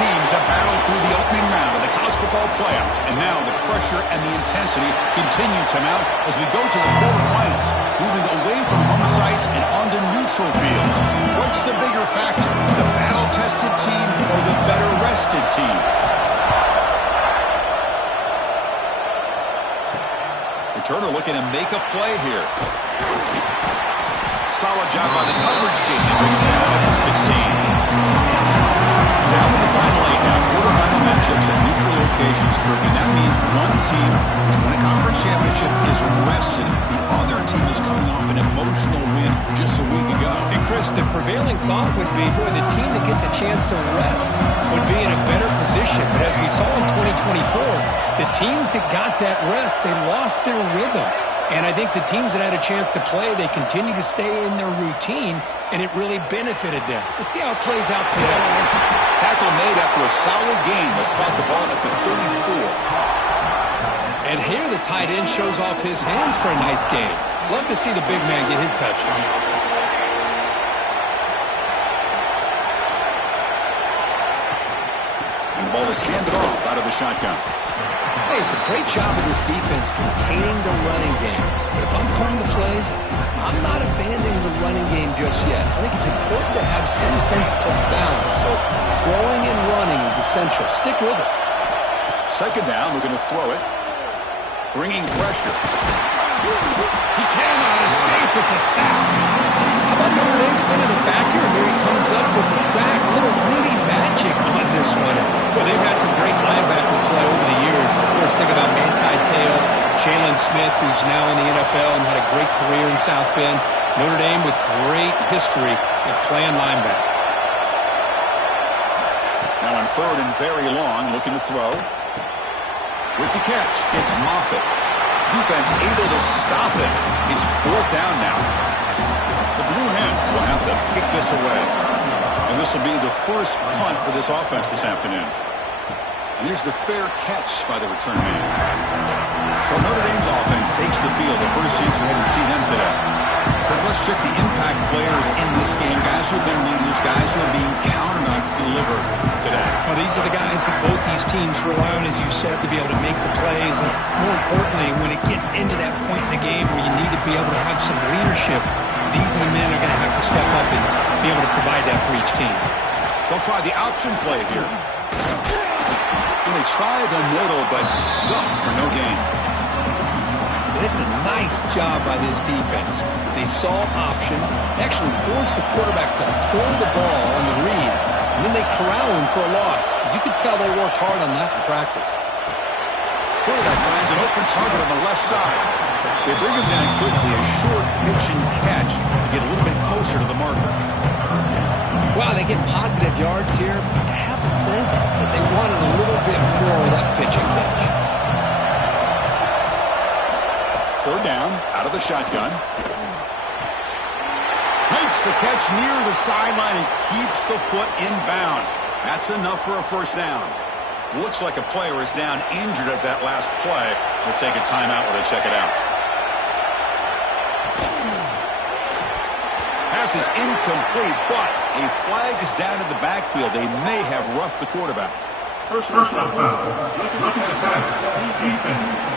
teams have battled through the opening round of the college football playoff, and now the pressure and the intensity continue to mount as we go to the quarterfinals, moving away from home sites and onto neutral fields. What's the bigger factor, the battle-tested team or the better-rested team? Returner looking to make a play here. Solid job by the coverage team. They bring it down at the 16. Down to the final 8 now. Quarterfinal matchups at neutral locations, Kirby. That means one team which won a conference championship is rested. The other team is coming off an emotional win just a week ago. And Chris, the prevailing thought would be, boy, the team that gets a chance to rest would be in a better position. But as we saw in 2024, the teams that got that rest, they lost their rhythm. And I think the teams that had a chance to play, they continue to stay in their routine, and it really benefited them. Let's see how it plays out today. Tackle made after a solid game. They'll spot the ball at the 34. And here the tight end shows off his hands for a nice game. Love to see the big man get his touch. And the ball is handed off out of the shotgun. Hey, it's a great job of this defense containing the running game. But if I'm calling the plays, I'm not abandoning the running game just yet. I think it's important to have some sense of balance. So throwing and running is essential. Stick with it. Second down, we're going to throw it. Bringing pressure. He cannot escape. It's a sack. How about Notre Dame sending it back here? Here he comes up with the sack. A little really magic on this one. Well, they've had some great linebacker play over the years. Of course, think about Manti Te'o, Jalen Smith, who's now in the NFL and had a great career in South Bend. Notre Dame with great history at playing linebacker. Now on third and very long, looking to throw. With the catch, it's Moffitt. Defense able to stop it. He's fourth down now. The Blue Hens will have to kick this away. And this will be the first punt for this offense this afternoon. And here's the fair catch by the return man. So Notre Dame's offense takes the field. The first chance we had to see them today. Kurt, let's check the impact players in this game. Guys who have been leaders, guys who are being counted on to deliver today. Well, these are the guys that both these teams rely on, as you said, to be able to make the plays. And more importantly, when it gets into that point in the game where you need to be able to have some leadership, these are the men who are going to have to step up and be able to provide that for each team. They'll try the option play here. And they try the middle, but stuck for no gain. It's a nice job by this defense. They saw option, actually forced the quarterback to pull the ball on the read, and then they corral him for a loss. You could tell they worked hard on that in practice. Quarterback finds an open target on the left side. They bring him down quickly, a short pitch and catch to get a little bit closer to the marker. Wow, they get positive yards here. I have a sense that they wanted a little bit more of that pitch and catch. Third down, out of the shotgun. Makes the catch near the sideline and keeps the foot in bounds. That's enough for a first down. Looks like a player is down injured at that last play. We'll take a timeout while they check it out. Pass is incomplete, but a flag is down in the backfield. They may have roughed the quarterback. Personal foul. Looking at tackle. Defense.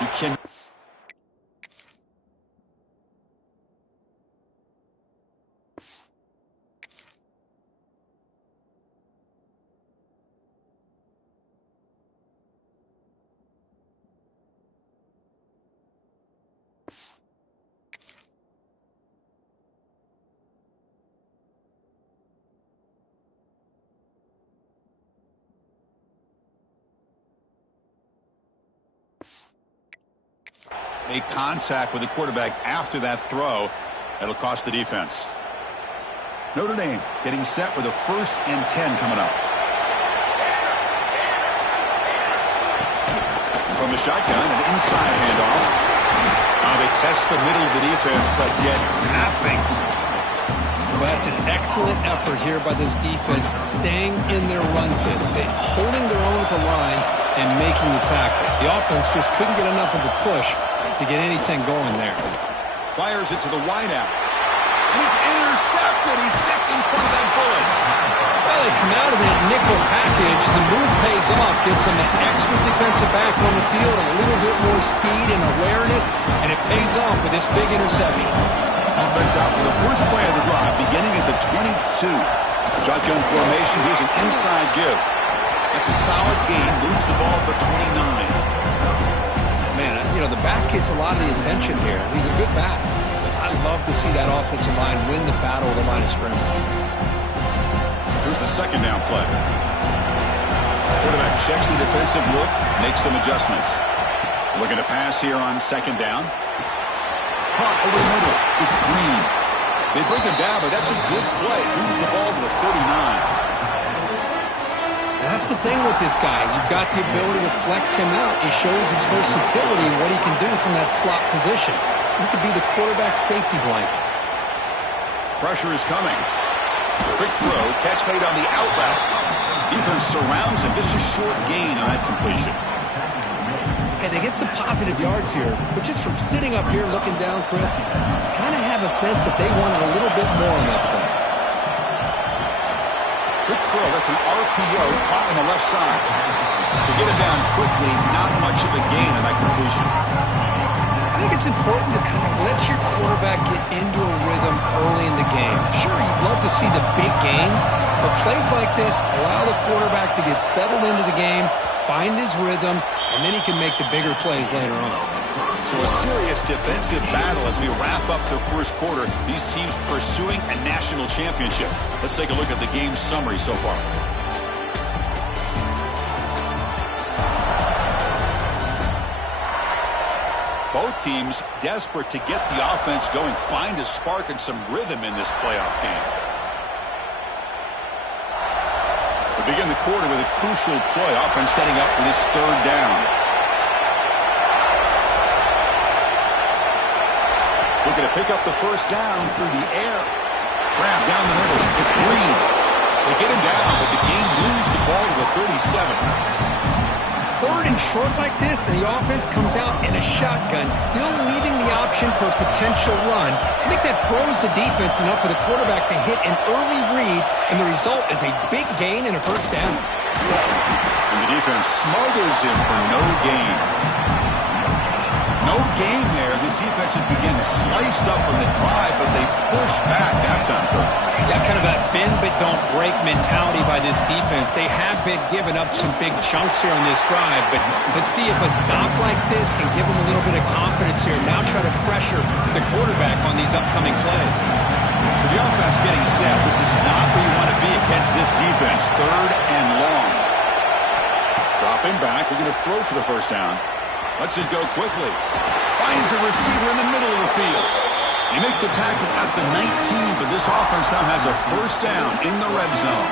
You can. A contact with the quarterback after that throw. That'll cost the defense. Notre Dame getting set with a 1st and 10 coming up. From the shotgun, an inside handoff. They test the middle of the defense, but get nothing. Well, that's an excellent effort here by this defense, staying in their run fit, holding their own at the line and making the tackle. The offense just couldn't get enough of a push to get anything going there. Fires it to the wideout. And he's intercepted. He's stepped in front of that bullet. Well, they come out of that nickel package. The move pays off, gives them an extra defensive back on the field, a little bit more speed and awareness, and it pays off with this big interception. Offense out for the first play of the drive, beginning at the 22. Shotgun formation. Here's an inside give. That's a solid gain. Moves the ball to the 29. Man, you know, the back gets a lot of the attention here. He's a good back. I love to see that offensive line win the battle of the line of scrimmage. Here's the second down play. Quarterback checks the defensive look, makes some adjustments. Looking to pass here on second down. Caught over the middle. It's Green. They bring him down, but that's a good play. Moves the ball to the 39. That's the thing with this guy. You've got the ability to flex him out. He shows his versatility and what he can do from that slot position. He could be the quarterback's safety blanket. Pressure is coming. Quick throw, catch made on the out route. Defense surrounds him. Just a short gain on that completion. Hey, they get some positive yards here, but just from sitting up here looking down, Chris, you kind of have a sense that they wanted a little bit more on that play. Quick throw, that's an RPO caught on the left side. To get it down quickly, not much of a gain on that completion. I think it's important to kind of let your quarterback get into a rhythm early in the game. Sure, you'd love to see the big gains, but plays like this allow the quarterback to get settled into the game, find his rhythm, and then he can make the bigger plays later on. So a serious defensive battle as we wrap up the first quarter. These teams pursuing a national championship. Let's take a look at the game summary so far. Both teams desperate to get the offense going, find a spark and some rhythm in this playoff game. We begin the quarter with a crucial play. Offense setting up for this third down. Looking to pick up the first down through the air. Grab down the middle. It's Green. They get him down, but the game moves the ball to the 37. Third and short like this, and the offense comes out in a shotgun, still leaving the option for a potential run. I think that throws the defense enough for the quarterback to hit an early read, and the result is a big gain and a first down. And the defense smothers him for no gain. No gain there. This defense has been getting sliced up on the drive, but they push back that time. Yeah, kind of a bend but don't break mentality by this defense. They have been giving up some big chunks here on this drive, but let's see if a stop like this can give them a little bit of confidence here. Now try to pressure the quarterback on these upcoming plays. So the offense getting set. This is not where you want to be against this defense. Third and long. Dropping back. We're going to throw for the first down. Lets it go quickly. Finds a receiver in the middle of the field. They make the tackle at the 19, but this offense now has a first down in the red zone.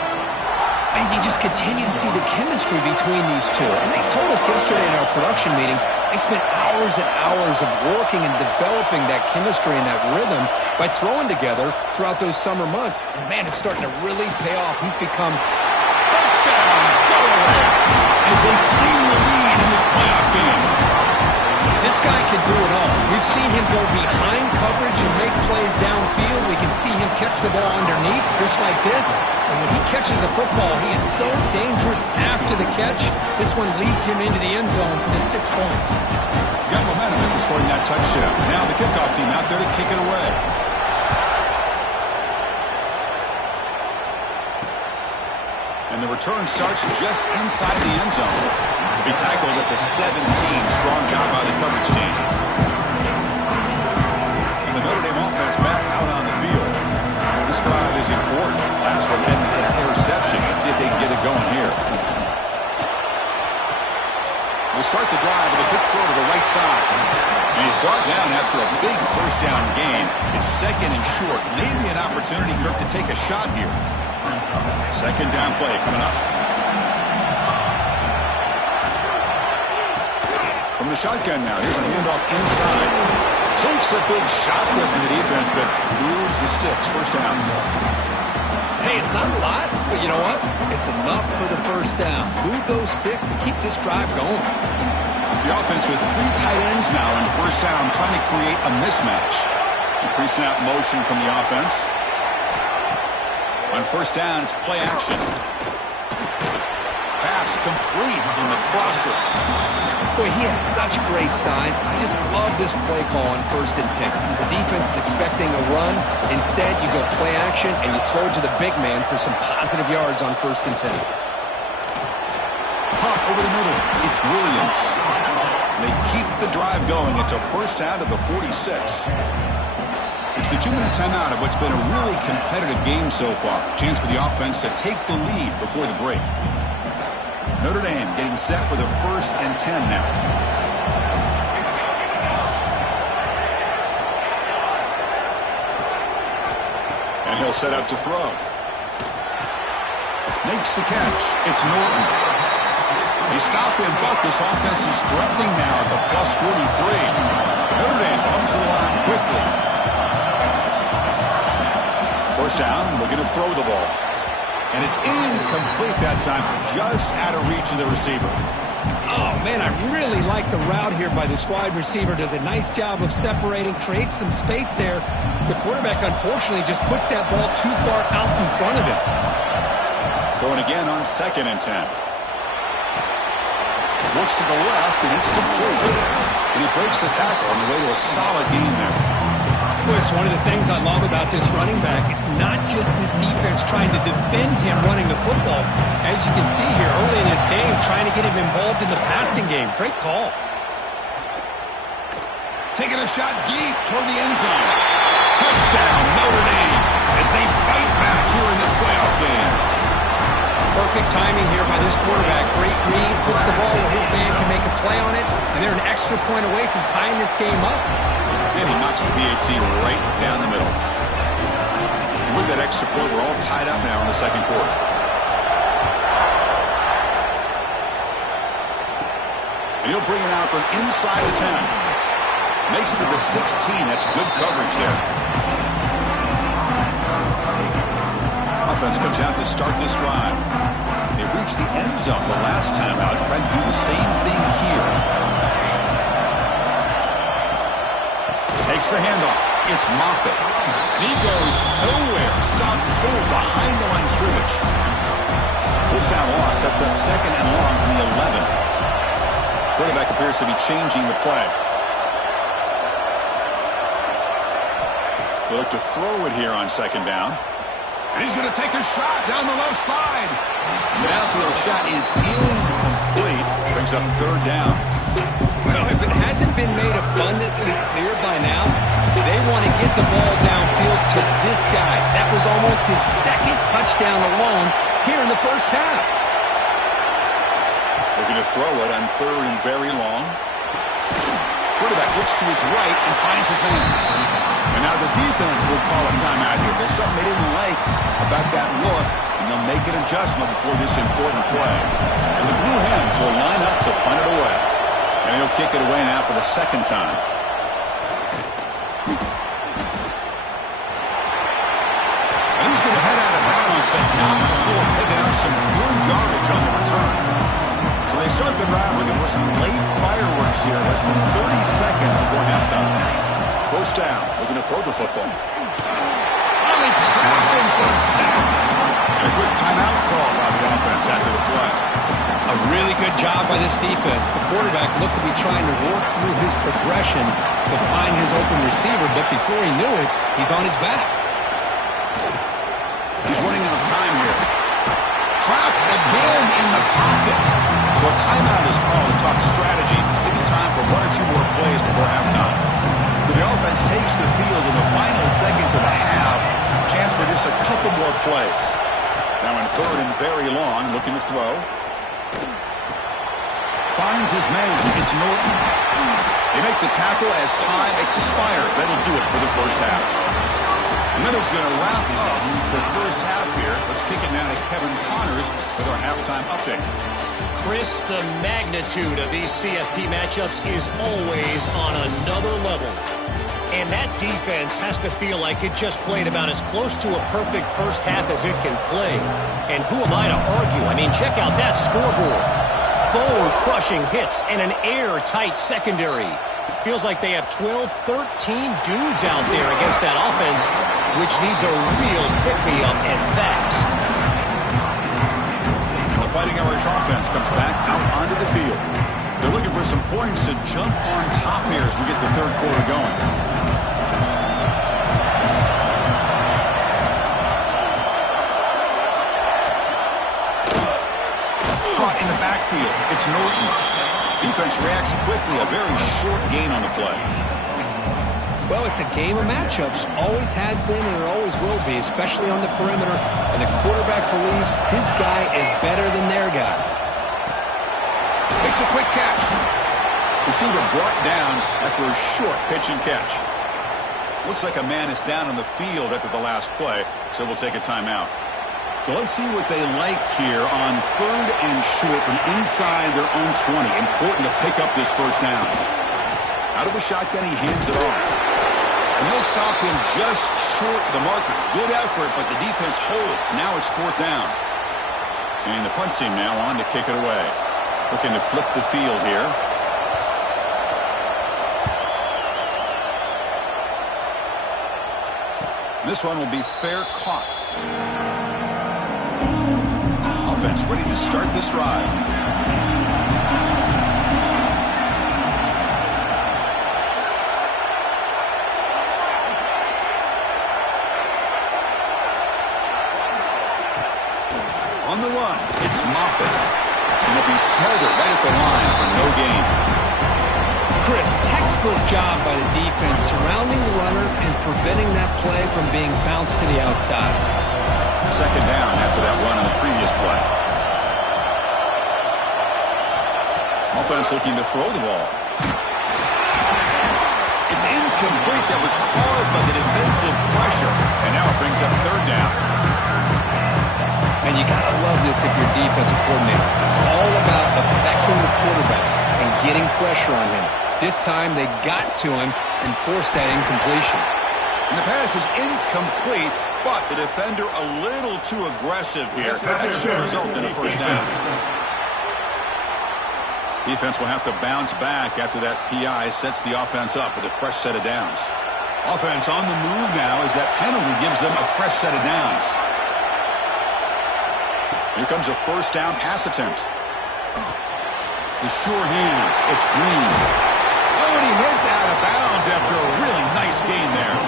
And you just continue to see the chemistry between these two. And they told us yesterday in our production meeting, they spent hours and hours of working and developing that chemistry and that rhythm by throwing together throughout those summer months. And man, it's starting to really pay off. He's become touchdown, Delaware, as they claim the lead in this playoff game. This guy can do it all. We've seen him go behind coverage and make plays downfield. We can see him catch the ball underneath, just like this. And when he catches a football, he is so dangerous after the catch. This one leads him into the end zone for the 6 points. Got momentum after scoring that touchdown. Now the kickoff team out there to kick it away. And the return starts just inside the end zone. He tackled at the 17. Strong job by the coverage team. And the Notre Dame offense back out on the field. This drive is important. Last one ended in an interception. Let's see if they can get it going here. We'll start the drive with a quick throw to the right side. And he's brought down after a big first down gain. It's second and short. Maybe an opportunity, Kirk, to take a shot here. Second down play coming up. From the shotgun now, here's a handoff inside. Takes a big shot there from the defense, but moves the sticks. First down. Hey, it's not a lot, but you know what? It's enough for the first down. Move those sticks and keep this drive going. The offense with 3 tight ends now in the first down, trying to create a mismatch. Increasing out motion from the offense. On first down, it's play action. Pass complete on the crosser. Boy, he has such great size. I just love this play call on 1st and 10. The defense is expecting a run. Instead, you go play action, and you throw it to the big man for some positive yards on 1st and 10. Punt over the middle. It's Williams. They keep the drive going. It's a first down to the 46. It's the 2-minute timeout of what's been a really competitive game so far. Chance for the offense to take the lead before the break. Notre Dame getting set for the 1st and 10 now. And he'll set up to throw. Makes the catch. It's Norton. They stop him, but this offense is threatening now at the plus 43. Notre Dame comes to the line quickly. First down, looking to throw the ball. And it's incomplete that time, just out of reach of the receiver. Oh, man, I really like the route here by this wide receiver. Does a nice job of separating, creates some space there. The quarterback, unfortunately, just puts that ball too far out in front of him. Going again on 2nd and 10. Looks to the left, and it's complete. And he breaks the tackle on the way to a solid gain there. Well, it's one of the things I love about this running back. It's not just this defense trying to defend him running the football. As you can see here early in this game, trying to get him involved in the passing game. Great call. Taking a shot deep toward the end zone. Touchdown, Notre Dame, as they fight back here in this playoff game. Perfect timing here by this quarterback. Great read, puts the ball where his man can make a play on it, and they're an extra point away from tying this game up. And he knocks the PAT right down the middle. With that extra point, we're all tied up now in the 2nd quarter. And he'll bring it out from inside the 10. Makes it to the 16. That's good coverage there. Offense comes out to start this drive. They reached the end zone the last time out. Trying to do the same thing here. Takes the handoff. It's Moffitt. And he goes nowhere. Stopped cold behind the line of scrimmage. First down loss sets up 2nd and long from the 11. Quarterback appears to be changing the play. They look to throw it here on 2nd down. And he's going to take a shot down the left side. The downfield shot is incomplete. Brings up 3rd down. Well, if it hasn't been made abundantly clear by now, they want to get the ball downfield to this guy. That was almost his 2nd touchdown alone here in the first half. Looking to throw it on 3rd and very long. Quarterback looks to his right and finds his man. And now the defense will call a timeout here. There's something they didn't like about that look, and they'll make an adjustment before this important play. And the Blue Hens will line up to punt it away. And he'll kick it away now for the 2nd time. And he's going to head out of bounds, but not before picking up some good yardage on the return. So they start the drive looking for some late fireworks here, less than 30 seconds before halftime. First down, looking to throw the football. Oh, they trapped him for a sack. And a good timeout call by the offense after the play. A really good job by this defense. The quarterback looked to be trying to work through his progressions to find his open receiver, but before he knew it, he's on his back. He's running out of time here. Trapped again in the pocket. So a timeout is called to talk strategy. Maybe time for 1 or 2 more plays before halftime. So the offense takes the field in the final seconds of the half. Chance for just a couple more plays. Now in 3rd and very long, looking to throw. Finds his man. It's Norton. They make the tackle as time expires. That'll do it for the first half. And then it's going to wrap up the first half here. Let's kick it now to Kevin Connors with our halftime update. Chris, the magnitude of these CFP matchups is always on another level. And that defense has to feel like it just played about as close to a perfect first half as it can play. And who am I to argue? I mean, check out that scoreboard. Bone-crushing hits and an airtight secondary. Feels like they have 12, 13 dudes out there against that offense, which needs a real pick-me-up and fast. The Fighting Irish offense comes back out onto the field. They're looking for some points to jump on top here as we get the third quarter going. Caught in the backfield. It's Norton. Defense reacts quickly. A very short gain on the play. Well, it's a game of matchups. Always has been and it always will be, especially on the perimeter. And the quarterback believes his guy is better than their guy. Makes a quick catch. Receiver brought down after a short pitch and catch. Looks like a man is down on the field after the last play, so we'll take a timeout. So let's see what they like here on 3rd and short from inside their own 20. Important to pick up this first down. Out of the shotgun, he hands it off. And he'll stop him just short of the marker. Good effort, but the defense holds. Now it's 4th down. And the punt team now on to kick it away. Looking to flip the field here. This one will be fair caught. Offense ready to start this drive. On the run, it's Moffitt. And it'll be Smolder right at the line for no gain. Chris, textbook job by the defense surrounding the runner and preventing that play from being bounced to the outside. 2nd down after that run on the previous play. Offense looking to throw the ball. It's incomplete. That was caused by the defensive pressure. And now it brings up 3rd down. And you got to love this if you're a defensive coordinator. It's all about affecting the quarterback and getting pressure on him. This time they got to him and forced that incompletion. And the pass is incomplete, but the defender a little too aggressive here. That should result in a 1st down. Defense will have to bounce back after that PI sets the offense up with a fresh set of downs. Offense on the move now as that penalty gives them a fresh set of downs. Here comes a 1st down pass attempt. The sure hands. It's Green. Oh, and he heads out of bounds after a really nice gain there.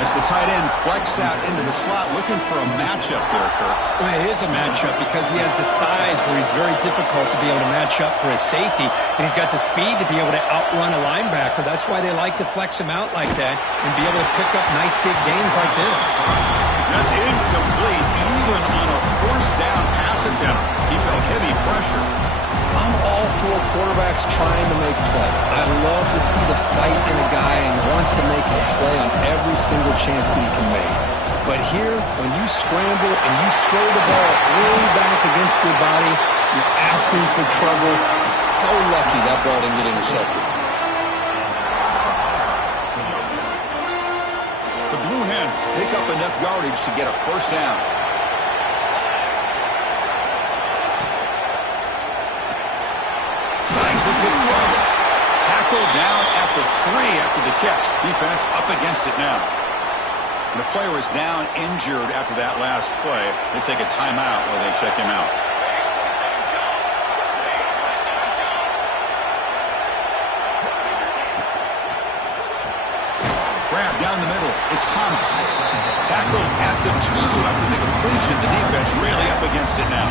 As the tight end flex out into the slot, looking for a matchup there, Kirk. Well, it is a matchup because he has the size where he's very difficult to be able to match up for his safety, and he's got the speed to be able to outrun a linebacker. That's why they like to flex him out like that and be able to pick up nice big gains like this. That's incomplete, even on a 1st down pass attempt. He felt heavy pressure. I'm all for quarterbacks trying to make plays. I love to see the fight in a guy and wants to make a play on every single chance that he can make. But here, when you scramble and you throw the ball way back against your body, you're asking for trouble. He's so lucky that ball didn't get intercepted. The Blue Hens pick up enough yardage to get a 1st down. Signs a good throw. Tackled down at the 3 after the catch. Defense up against it now. And the player is down injured after that last play. They take a timeout while they check him out. Grab down the middle. It's Thomas. Tackled at the 2 after the completion. The defense really up against it now.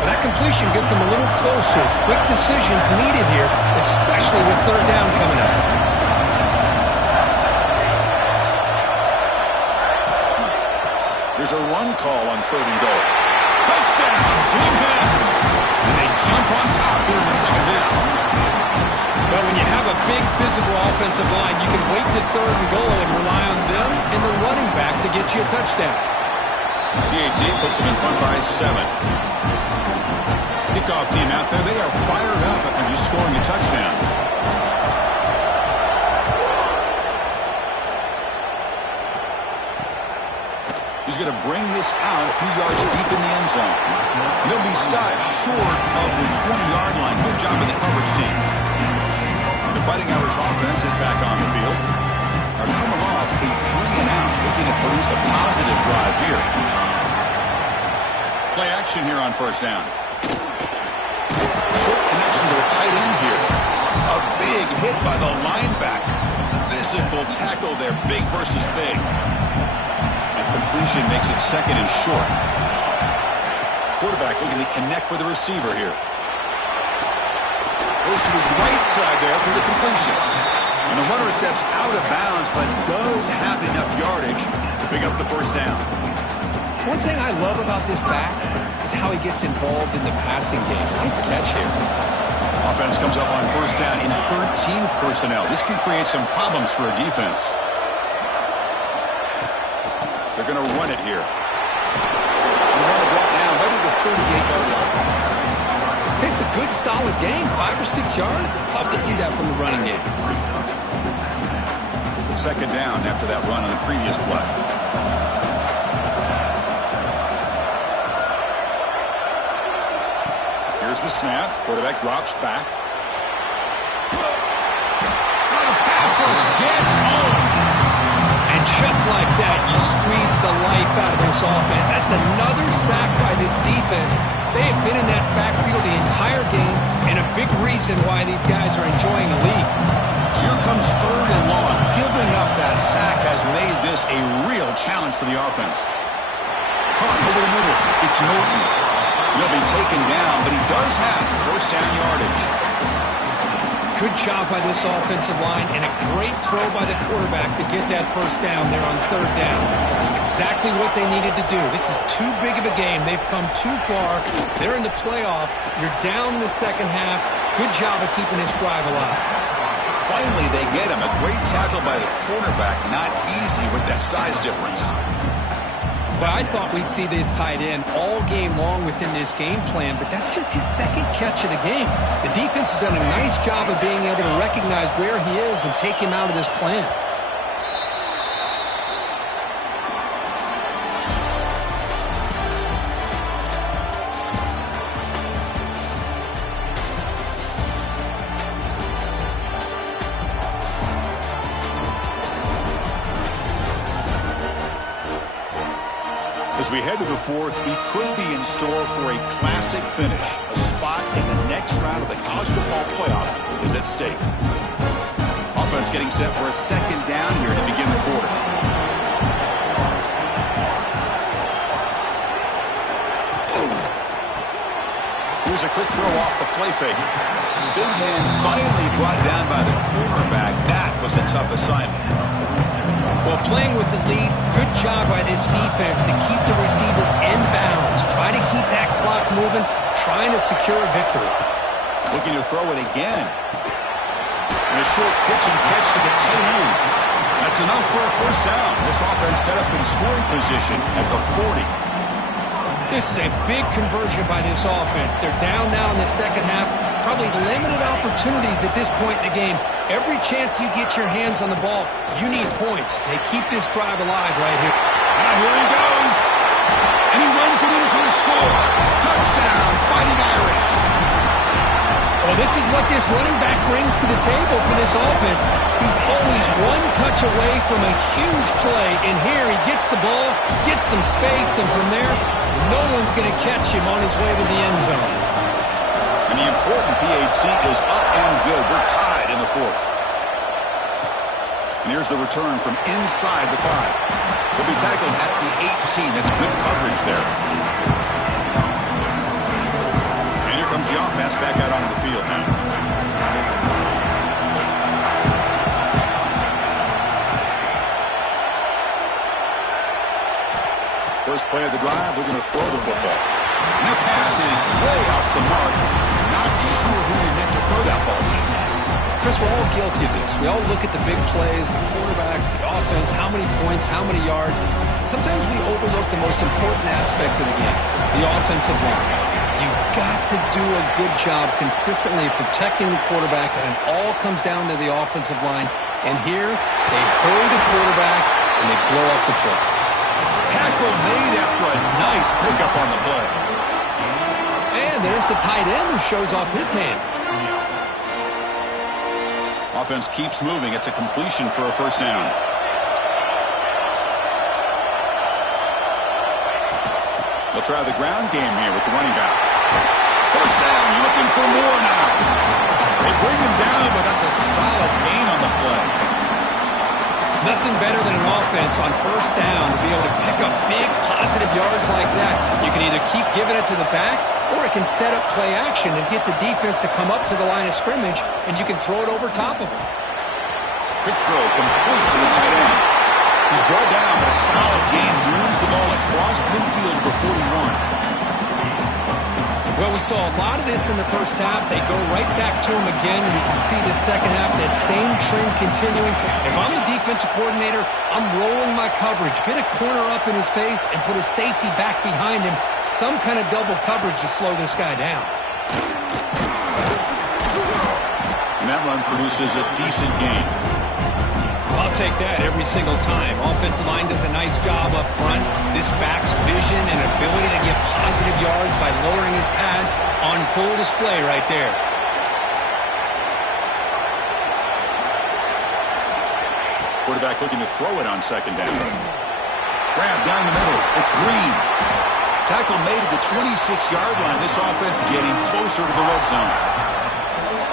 Well, that completion gets him a little closer. Quick decisions needed here, especially with 3rd down coming up. There's a run call on 3rd and goal. Touchdown, Blue Hens. And they jump on top here in the 2nd half. But when you have a big physical offensive line, you can wait to 3rd and goal and rely on them and the running back to get you a touchdown. PAT puts them in front by 7. Kickoff team out there, they are fired up after just scoring a touchdown. He's going to bring this out a few yards deep in the end zone. And he'll be stopped short of the 20-yard line. Good job of the coverage team. The Fighting Irish offense is back on the field. Are coming off a 3-and-out, looking to produce a positive drive here. Play action here on first down. Short connection to the tight end here. A big hit by the linebacker. Physical tackle there, big versus big. And completion makes it second and short. Quarterback looking to connect with the receiver here. Goes to his right side there for the completion. And the runner steps out of bounds, but does have enough yardage to pick up the first down. One thing I love about this back is how he gets involved in the passing game. Nice catch here. Offense comes up on first down in 13 personnel. This can create some problems for a defense. They're going to run it here. And the runner brought down right at the 38-yard line. It's a good, solid game. 5 or 6 yards. Love to see that from the running game. Second down after that run on the previous play. Here's the snap. Quarterback drops back. The pass rush gets home. And just like that, you squeeze the life out of this offense. That's another sack by this defense. They have been in that backfield the entire game, and a big reason why these guys are enjoying the lead. Here comes third and long. Giving up that sack has made this a real challenge for the offense. Caught over the middle. It's Norton. He'll be taken down, but he does have first down yardage. Good job by this offensive line, and a great throw by the quarterback to get that first down there on third down. It's exactly what they needed to do. This is too big of a game. They've come too far. They're in the playoff. You're down in the second half. Good job of keeping this drive alive. Finally, they get him. A great tackle by the quarterback. Not easy with that size difference. But I thought we'd see this tight end all game long within this game plan, but that's just his second catch of the game. The defense has done a nice job of being able to recognize where he is and take him out of this plan. As we head to the fourth, we could be in store for a classic finish. A spot in the next round of the college football playoff is at stake. Offense getting set for a second down here to begin the quarter. Here's a quick throw off the play fake. Big man finally brought down by the quarterback. That was a tough assignment. Well, playing with the lead, good job by this defense to keep the receiver in bounds. Try to keep that clock moving, trying to secure a victory. Looking to throw it again. And a short pitch and catch to the tight end. That's enough for a first down. This offense set up in scoring position at the 40. This is a big conversion by this offense. They're down now in the second half. Probably limited opportunities at this point in the game. Every chance you get your hands on the ball, you need points. They keep this drive alive right here. Now here he goes. And he runs it in for the score. Touchdown, Fighting Irish. Well, this is what this running back brings to the table for this offense. He's always one touch away from a huge play. And here he gets the ball, gets some space, and from there, no one's going to catch him on his way to the end zone. And the important PAT is up and good. We're tied in the fourth. And here's the return from inside the 5. He'll be tackled at the 18. That's good coverage there. And here comes the offense back out onto the field now. First play of the drive, they're going to throw the football. And that pass is way off the mark. Not sure who he meant to throw that ball to. Chris, we're all guilty of this. We all look at the big plays, the quarterbacks, the offense, how many points, how many yards. Sometimes we overlook the most important aspect of the game, the offensive line. You've got to do a good job consistently protecting the quarterback, and it all comes down to the offensive line. And here, they hurry the quarterback, and they blow up the play. Tackle Tackle made after a nice pickup on the play. And there's the tight end who shows off his hands. Offense keeps moving. It's a completion for a first down. They'll try the ground game here with the running back. First down, looking for more now. They bring him down, but that's a solid gain on the play. Nothing better than an offense on first down to be able to pick up big positive yards like that. You can either keep giving it to the back, or it can set up play action and get the defense to come up to the line of scrimmage, and you can throw it over top of them. Quick throw complete to the tight end. He's brought down, but a solid gain moves the ball across midfield to the 41. Well, we saw a lot of this in the first half. They go right back to him again, and we can see the second half, that same trend continuing. If I'm the defensive coordinator, I'm rolling my coverage. Get a corner up in his face and put a safety back behind him. Some kind of double coverage to slow this guy down. And that run produces a decent gain. I'll take that every single time. Offensive line does a nice job up front. This back's vision and ability to get positive yards by lowering his pads on full display right there. Quarterback looking to throw it on second down. Grab down the middle. It's Green. Tackle made at the 26-yard line. This offense getting closer to the red zone.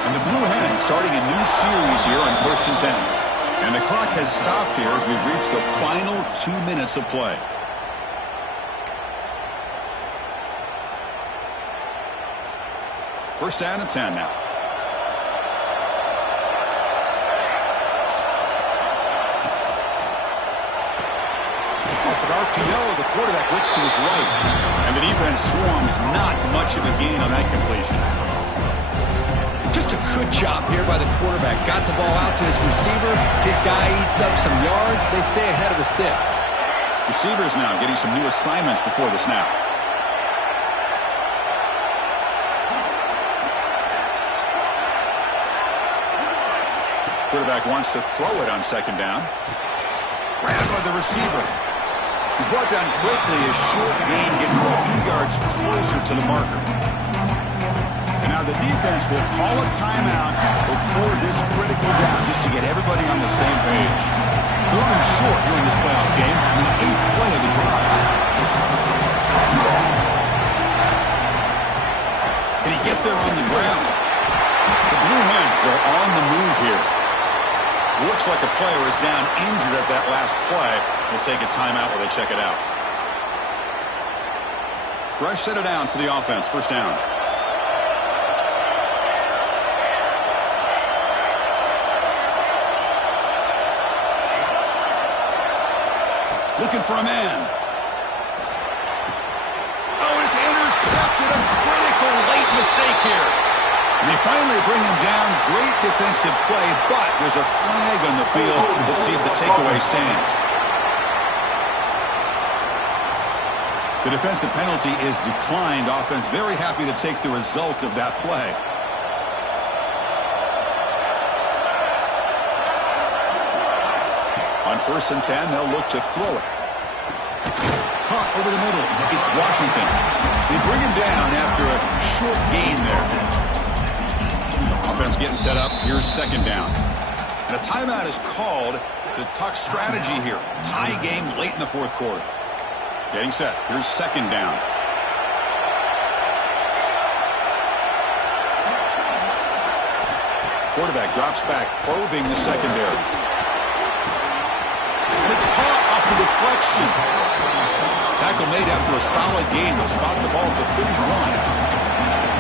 And the Blue Hens starting a new series here on 1st and 10. And the clock has stopped here as we've reached the final 2 minutes of play. First down and 10 now. Off an RPO, the quarterback looks to his right. And the defense swarms, not much of a gain on that completion. Just a good job here by the quarterback. Got the ball out to his receiver. His guy eats up some yards. They stay ahead of the sticks. Receivers now getting some new assignments before the snap. Quarterback wants to throw it on second down. Grabbed by the receiver. He's brought down quickly as short gain gets them a few yards closer to the marker. Now the defense will call a timeout before this critical down just to get everybody on the same page. 3rd and short during this playoff game, the 8th play of the drive. Can he get there on the ground? The Blue Hens are on the move here. Looks like a player is down injured at that last play. We'll take a timeout while they check it out. Fresh set of downs for the offense. First down. Looking for a man. Oh, it's intercepted. A critical late mistake here. And they finally bring him down. Great defensive play, but there's a flag on the field. Let's see if the takeaway stands. The defensive penalty is declined. Offense very happy to take the result of that play. On 1st and 10, they'll look to throw it. Caught over the middle. It's Washington. They bring him down after a short gain there. Offense getting set up. Here's second down. And a timeout is called to talk strategy here. Tie game late in the 4th quarter. Getting set. Here's second down. Quarterback drops back, probing the secondary. And it's caught off the deflection. Tackle made after a solid gain, but spotted the ball at the 31.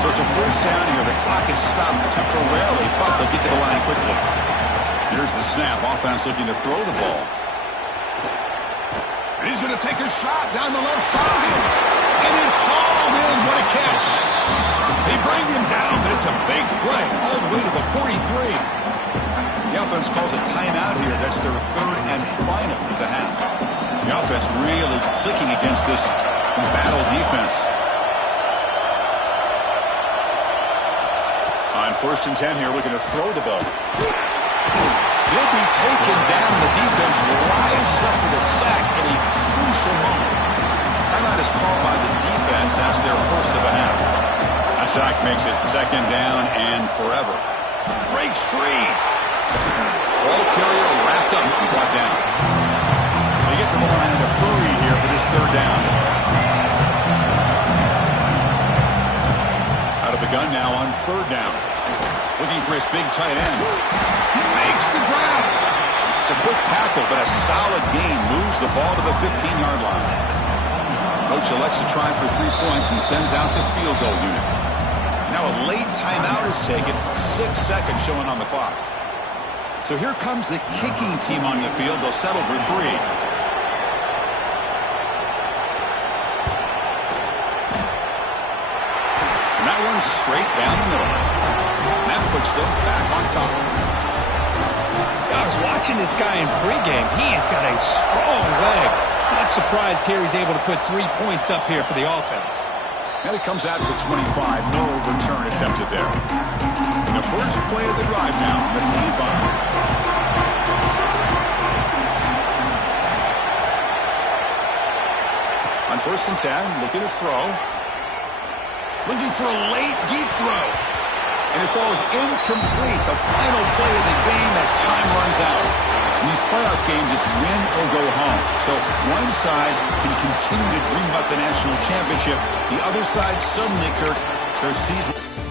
So it's a first down here. The clock is stopped temporarily, but they'll get to the line quickly. Here's the snap. Offense looking to throw the ball. And he's going to take a shot down the left side. And it's hauled in. What a catch. They bring him down, but it's a big play all the way to the 43. The offense calls a timeout here. That's their 3rd and final of the half. The offense really clicking against this battle defense. On 1st and 10 here, looking to throw the ball. He'll be taken down. The defense rises up with a sack at a crucial moment. Timeout is called by the defense. That's their first of the half. A sack makes it second down and forever. Breaks free. Ball carrier wrapped up and brought down. They get to the line in a hurry here for this third down. Out of the gun now on third down. Looking for his big tight end. He makes the grab. It's a quick tackle, but a solid gain moves the ball to the 15-yard line. Coach elects to try for 3 points and sends out the field goal unit. Now a late timeout is taken, 6 seconds showing on the clock. So here comes the kicking team on the field. They'll settle for 3. And that one's straight down the middle. And that puts them back on top. I was watching this guy in pregame. He's got a strong leg. Not surprised here he's able to put 3 points up here for the offense. And it comes out to the 25. No return attempted there. And the first play of the drive now on the 25. On 1st and 10, looking to throw. Looking for a late, deep throw. And it falls incomplete. The final play of the game as time runs out. In these playoff games, it's win or go home. So one side can continue to dream about the national championship. The other side suddenly, Kirk, their season...